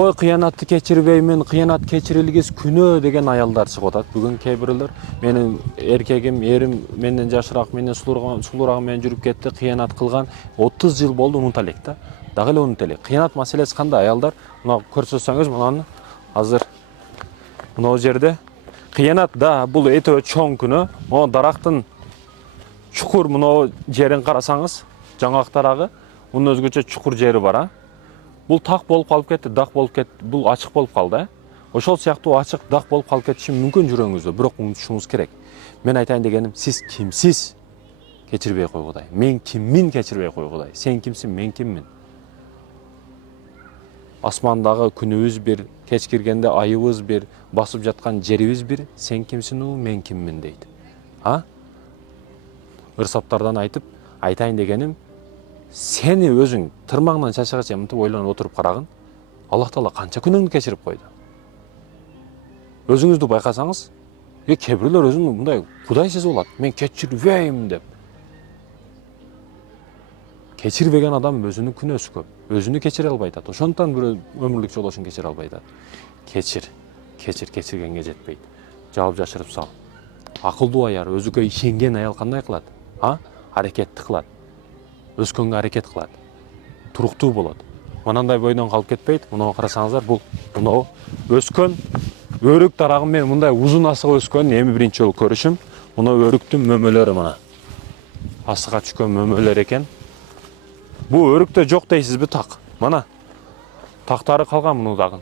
Ой, кыянатты кечирбеймин, кыянат кечирилгис күнөө деген аялдар чыгып атат. Бүгүн кээ бирлер менин эркегим, эрим менден жашыраак, менден сулуураак менен жүрүп кетти, кыянат кылган 30 жыл болду, унута элек да. Дагы эле унута элек. Кыянат маселеси кандай аялдар? Мына көрсөтсөңүз, мынаны азыр мына жерде кыянат да бул өтө чоң күнөө. Могу дарактын чукур мына жерин карасаңыз, жаңак дарагы, мунун өзгөчө чукур жери бар, Бул так болуп калып кетти, дак болуп кетти, бул ачык болуп калды. Ошол сыяктуу ачык, дак болуп калып кетиши мүмкүн жүрөгүңүздө, бирок унутушуңуз керек. Мен айтайын дегеним, сиз кимсиз? Кечирбей кой Кудай. Мен киммин, кечирбей кой Кудай. Сен кимсиң, мен киммин? Асмандагы күнүбүз бир, кеч киргенде айыбыз бир, басып жаткан жерибиз бир. Сен кимсиң у, мен киммин дейт. Ырсаптардан айтайын дегеним, сени өзүң тырмаңдан чачагача мынтип ойлонуп отуруп карагын. Аллах Таала канча күнөөңдү кечирип койду. Өзүңүздү байкасаңыз, кээ бирлер өзүн мындай Кудай сезип алат. Мен кечирбейм деп. Кечирбеген адам өзүнүн күнөөсү көп. Өзүнү кечире албай атат. Ошондуктан бирөө өмүрлүк жолдошун кечире албай атат. Кечиргенге жетпейт. Жаап жашырып сал. Акылдуу аяр, өзүгө ишенген аял кандай кылат? Аракетти кылат. Өскөнгө аракет кылат. Туруктуу болот. Мынандай бойдон калып кетпейт. Муну карасаңыздар, бул мына өскөн өрүк дарагы менен мындай узун асыга өскөн эми биринчи жолу көрүшүм. Мына өрүктүн мөмөлөрү мына. Асыга түшкөн мөмөлөр экен. Бул өрүктө жок дейсизби так? Мына тактары калган муну дагы.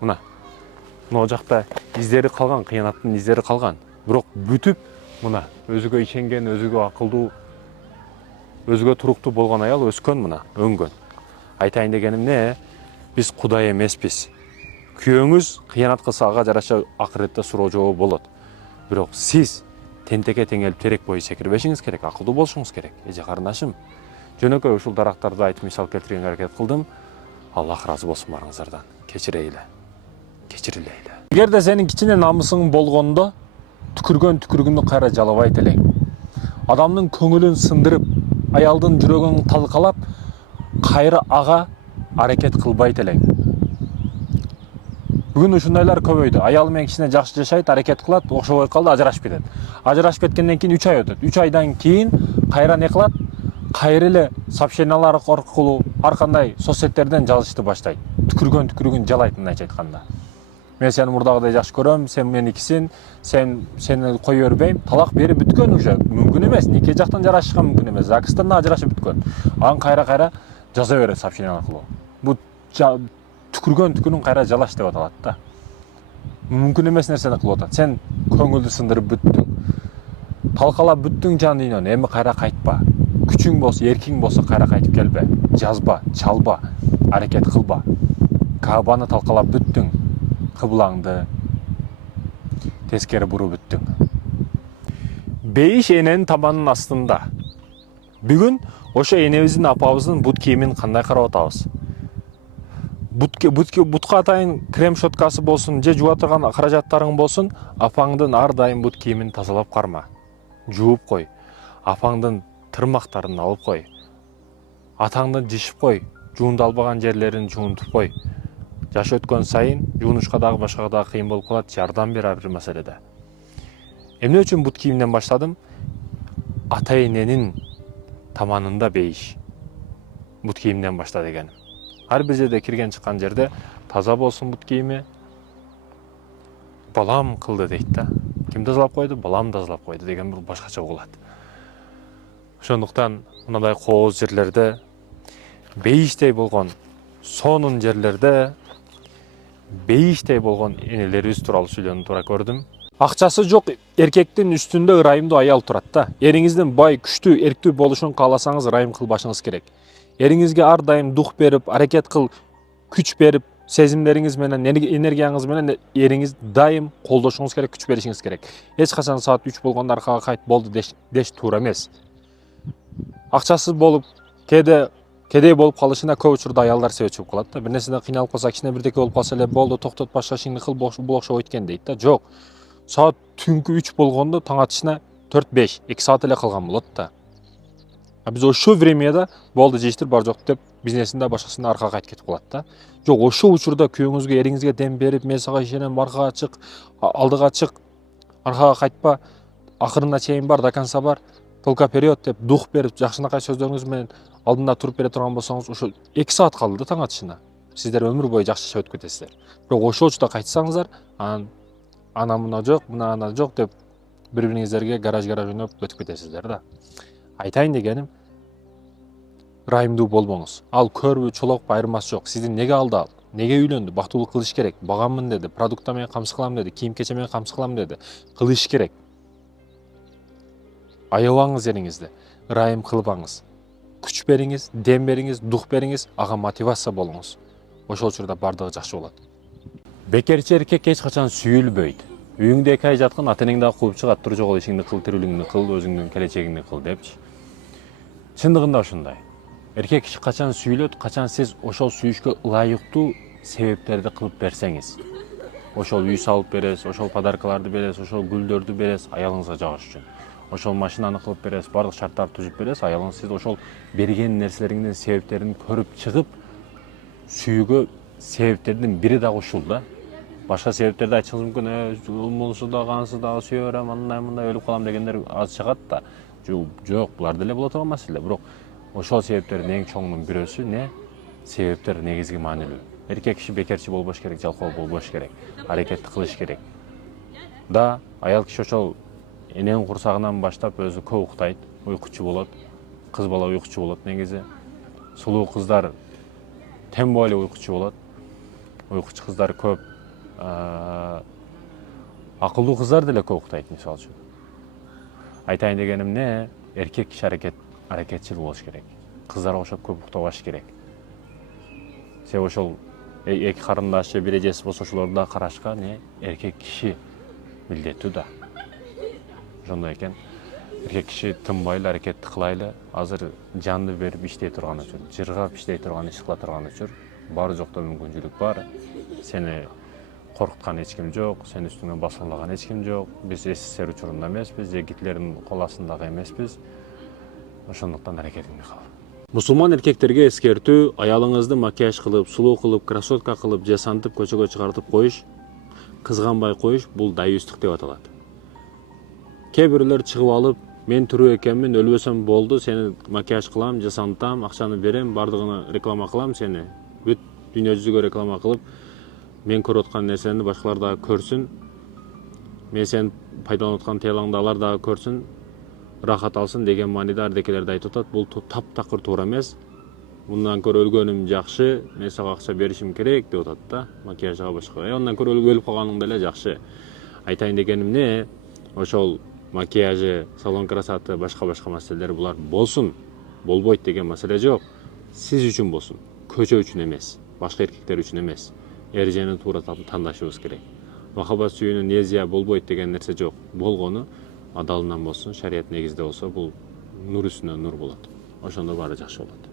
Мына. Мына жакта издери калган, кыянаттын издери калган. Бирок бүтүп мына өзүгө ишенген, өзүгө акылдуу, өзгө туруктуу болгон аял өскөн мына, өңгөн. Айтайын дегеним не? Биз Кудай эмеспиз. Күйөөңүз кыянат кылса ага жараша акыретте суроо жообу болот. Бирок сиз тентекке теңелип терек бою секирбешиңиз керек, акылдуу болушуңуз керек. Эже карындашым, жөнөкөй ушул дарактарды айтып мисал келтиргенге аракет кылдым. Аллах ыраазы болсун барыңыздардан. Кечиреле. Эгерде сенин кичине намысың болгондо, түкүргөн кайра жалабайт элең. Адамдын көңүлүн сындырып, аялдын жүрөгүн талкалап, кайра ага аракет кылбайт элең. Бүгүн ушундайлар көбөйдү. Аялы менен кичине жакшы жашайт, аракет кылат, окшобой калды, ажырашып кетет. Ажырашып кеткенден кийин 3 ай өтөт. 3 айдан кийин кайра не кылат? Кайра эле сообщениялар аркылуу ар кандай соцсеттерден жазышты баштайт. Түкүргөн жалайт, мындайча айтканда. Мен сени мурдагыдай жакшы көрөм, сен меникисиң, сени кой бербейм. Талак берип бүткөн уже. Мүмкүн эмес. Нике жактан жарашышкан мүмкүн эмес. ЗАГСтан ажырашып бүткөн. Анан кайра жаза берет сообщение аркылуу. Бу түкүргөн кайра жалаш деп аталат да. Мүмкүн эмес нерсени кылып атат. Сен көңүлдү сындырып бүттүң. Талкалап бүттүң жан дүйнөнү. Эми кайра кайтпа. Күчүң болсо, эркиң болсо кайра кайтып келбе. Жазба, чалба, аракет кылба. Каабаны талкалап бүттүң. Кыблаңды тескери буруп бүттүң. Бейиш эненин табанынын астында. Бүгүн ошо энебиздин, апабыздын бут кийимин кандай карап атабыз? Бутка атайын крем щеткасы болсун, же жууа турган каражаттарың болсун, апаңдын ар дайым бут кийимин тазалап карма. Жууп кой. Апаңдын тырмактарын алып кой. Атаңды жишип кой. Жуундалбаган жерлерин жуунтуп кой. Жаш өткөн сайын жуунушка дагы башкага дагы кыйын болуп калат, жардам бер ар бир маселеде. Эмне үчүн бут кийимден баштадым? Ата эненин таманында бейиш. Бут кийимден башта деген. Ар бир жерде кирген чыккан жерде таза болсун бут кийими. Балам кылды дейт да. Ким тазалап койду? Балам тазалап койду деген бир башкача угулат. Ошондуктан мындай кооз жерлерде, бейиштей болгон сонун жерлерде бейиштей болгон энелерибиз тууралуу сүйлөнүп туура көрдүм. Акчасы жок эркектин үстүндө ырайымдуу аял турат да. Эриңиздин бай, күчтүү, эрктүү болушун кааласаңыз ырайым кылбашыңыз керек. Эриңизге ар дайым дух берип, аракет кыл, күч берип, сезимдериңиз менен, энергияңыз менен эриңиз дайым колдошуңуз керек, күч беришиңиз керек. Эч качан саат 3 болгондо аркага кайт болду деш туура эмес. Акчасыз болуп, кедей болуп калышына көп учурда аялдар себепчи болуп калат да. Бир нерседен кыйналып калса, кичине бирдеке болуп калса эле болду, токтот, башка ишиңди кыл, бул окшобойт экен дейт да. Жок. Саат түнкү 3 болгондо таң атышына 4-5, 2 саат эле калган болот да. Биз ошол времяда болду жештир бар жок деп бизнесинде башкасында аркага кайтып кетип калат да. Жок, ошол учурда күйөөңүзгө, эриңизге дем берип, мен сага ишенем, аркага чык, алдыга чык, аркага кайтпа, акырына чейин бар, до конца бар, только вперед деп дух берип, жакшынакай сөздөрүңүз менен алдында туруп бере турган болсоңуз, ошо 2 саат калды да таң атышына. Сиздер өмүр бою жакшы жашап өтүп кетесиздер. Бирок ошол учурда кайтсаңыздар, анан ана мына жок, мына ана жок деп бири-бириңиздерге гараж ойноп өтүп кетесиздер да. Айтайын дегеним, ырайымдуу болбоңуз. Ал көрбү, чолок айырмасы жок. Сиздин неге алды ал? Неге үйлөндү? Бактылуу кылыш керек. Багаммын деди, продукта менен камсыз кылам деди, кийим кече менен камсыз кылам деди. Кылыш керек. Аябаңыз эриңизди. Ырайым кылбаңыз. Күч бериңиз, дем бериңиз, дух бериңиз, ага мотивация болуңуз. Ошол учурда бардыгы жакшы болот. Бекерчи эркек эч качан сүйүлбөйт. Үйүңдө 2 ай жаткан ата-энең дагы кууп чыгат, тур жогол ишиңди кыл, тирүүлүгүңдү кыл, өзүңдүн келечегиңди кыл депчи. Чындыгында ушундай. Эркек киши качан сүйүлөт, качан сиз ошол сүйүшкө ылайыктуу себептерди кылып берсеңиз. Ошол үй салып бересиз, ошол подаркаларды бересиз, ошол гүлдөрдү бересиз аялыңызга жагыш үчүн. Ошол машинаны кылып бересиз, бардык шарттарды түзүп бересиз, аялыңыз сиз ошол берген нерселериңдин себептерин көрүп чыгып, сүйүүгө себептердин бири дагы ушул да. Башка себептерди айтышыңыз мүмкүн, мунусу да кансыз дагы сүйө берем, андай өлүп калам дегендер аз чыгат да. Жок, булар деле боло турган маселе. Бирок ошол себептердин эң чоңунун бирөөсү не? Себептер негизги маанилүү. Эркек киши бекерчи болбош керек, жалкоо болбош керек. Аракетти кылыш керек. Да, аял киши ошол эненин курсагынан баштап өзү көп уктайт, уйкучу болот. Кыз бала уйкучу болот негизи. Сулуу кыздар тем более уйкучу болот. Уйкучу кыздар көп. Акылдуу кыздар деле көп уктайт, мисалы үчүн. Айтайын дегеним не? Эркек киши аракетчил болуш керек. Кыздарга окшоп көп уктабаш керек. Себеби ошол эки карындаш же бир эжеси болсо ошолорду да карашка не? Эркек киши милдеттүү да. Ошондой экен. Эркек киши тынбайлы, аракетти кылайлы. Азыр жанды берип иштей турган үчүн, жыргап иштей турган, иш кыла турган үчүн баары жокто мүмкүнчүлүк бар. Сени коркуткан эч ким жок, сени үстүңөн басуулаган эч ким жок. Биз СССР учурунда эмеспиз, же Гитлердин кол астындагы эмеспиз. Ошондуктан аракетиңди кыл. Мусулман эркектерге эскертүү: аялыңызды макияж кылып, сулуу кылып, красотка кылып, жасантып көчөгө чыгартып коюш, кызганбай коюш бул даюстук деп аталат. Кээ бирөөлөр чыгып алып, мен тирүү экенмин, өлбөсөм болду, сени макияж кылам, жасантам, акчаны берем, бардыгына реклама кылам сени. Бүт дүйнө жүзүгө реклама кылып, мен көрүп аткан нерсени башкалар дагы көрсүн. Мен сени пайдаланып аткан телаңды алар дагы көрсүн, рахат алсын деген мааниде ардекелерди айтып атат. Бул таптакыр туура эмес. Мындан көрө өлгөнүм жакшы, мен сага акча беришим керек деп атат да, макияжга башка. Андан көрө өлүп калганың деле жакшы. Айтайын дегеним не? Ошол макияжы, салон красоты, башка маселелер булар болсун. Болбойт деген маселе жок. Сиз үчүн болсун. Көчө үчүн эмес, башка эркектер үчүн эмес. Эр жени туура тандашыбыз керек. Махаббат сүйүүнүн незия болбойт деген нерсе жок. Болгону адалынан болсун, шарият негизде болсо, бул нур үстүнө нур болот. Ошондо баары жакшы болот.